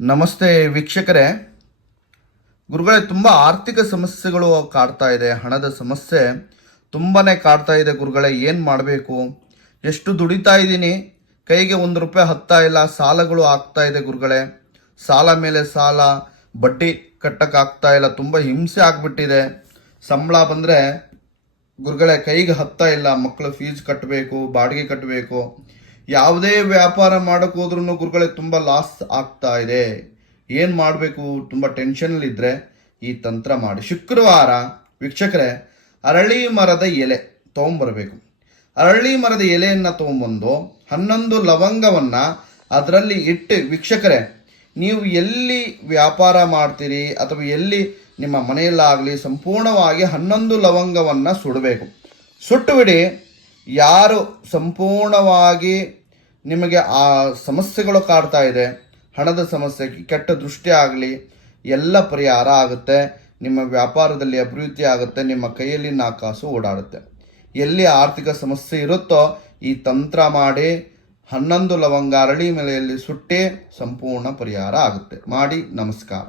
ನಮಸ್ತೆ ವೀಕ್ಷಕರೇ. ಗುರುಗಳೇ, ತುಂಬ ಆರ್ಥಿಕ ಸಮಸ್ಯೆಗಳು ಕಾಡ್ತಾ ಇದೆ. ಹಣದ ಸಮಸ್ಯೆ ತುಂಬಾ ಕಾಡ್ತಾ ಇದೆ ಗುರುಗಳೇ. ಏನು ಮಾಡಬೇಕು? ಎಷ್ಟು ದುಡಿತಾ ಇದ್ದೀನಿ, ಕೈಗೆ ₹1 ಹತ್ತಾ ಇಲ್ಲ. ಸಾಲಗಳು ಆಗ್ತಾ ಇದೆ ಗುರುಗಳೇ. ಸಾಲ ಮೇಲೆ ಸಾಲ, ಬಡ್ಡಿ ಕಟ್ಟಕ್ಕಾಗ್ತಾ ಇಲ್ಲ. ತುಂಬ ಹಿಂಸೆ ಆಗ್ಬಿಟ್ಟಿದೆ. ಸಂಬಳ ಬಂದರೆ ಗುರುಗಳೇ ಕೈಗೆ ಹತ್ತಾ ಇಲ್ಲ. ಮಕ್ಕಳು ಫೀಸ್ ಕಟ್ಟಬೇಕು, ಬಾಡಿಗೆ ಕಟ್ಟಬೇಕು. ಯಾವುದೇ ವ್ಯಾಪಾರ ಮಾಡೋಕೆ ಹೋದ್ರೂ ಗುರುಗಳೇ ತುಂಬ ಲಾಸ್ ಆಗ್ತಾ ಇದೆ. ಏನು ಮಾಡಬೇಕು? ತುಂಬ ಟೆನ್ಷನಲ್ಲಿದ್ದರೆ ಈ ತಂತ್ರ ಮಾಡಿ. ಶುಕ್ರವಾರ ವೀಕ್ಷಕರೇ, ಅರಳಿ ಮರದ ಎಲೆ ತೊಗೊಂಬರ್ಬೇಕು. ಅರಳಿ ಮರದ ಎಲೆಯನ್ನು ತೊಗೊಂಬಂದು 11 ಲವಂಗವನ್ನು ಅದರಲ್ಲಿ ಇಟ್ಟು, ವೀಕ್ಷಕರೇ ನೀವು ಎಲ್ಲಿ ವ್ಯಾಪಾರ ಮಾಡ್ತೀರಿ ಅಥವಾ ಎಲ್ಲಿ ನಿಮ್ಮ ಮನೆಯಲ್ಲಾಗಲಿ ಸಂಪೂರ್ಣವಾಗಿ 11 ಲವಂಗವನ್ನು ಸುಡಬೇಕು. ಸುಟ್ಟು ಬಿಡಿ. ಯಾರು ಸಂಪೂರ್ಣವಾಗಿ ನಿಮಗೆ ಆ ಸಮಸ್ಯೆಗಳು ಕಾಡ್ತಾ ಇದೆ, ಹಣದ ಸಮಸ್ಯೆ, ಕೆಟ್ಟ ದೃಷ್ಟಿ ಆಗಲಿ, ಎಲ್ಲ ಪರಿಹಾರ ಆಗುತ್ತೆ. ನಿಮ್ಮ ವ್ಯಾಪಾರದಲ್ಲಿ ಅಭಿವೃದ್ಧಿ ಆಗುತ್ತೆ. ನಿಮ್ಮ ಕೈಯಲ್ಲಿ 4 ಕಾಸು ಓಡಾಡುತ್ತೆ. ಎಲ್ಲಿ ಆರ್ಥಿಕ ಸಮಸ್ಯೆ ಇರುತ್ತೋ ಈ ತಂತ್ರ ಮಾಡಿ 11 ಲವಂಗ ಅರಳಿ ಮೇಲೆಯಲ್ಲಿ ಸುಟ್ಟೆ ಸಂಪೂರ್ಣ ಪರಿಹಾರ ಆಗುತ್ತೆ. ಮಾಡಿ. ನಮಸ್ಕಾರ.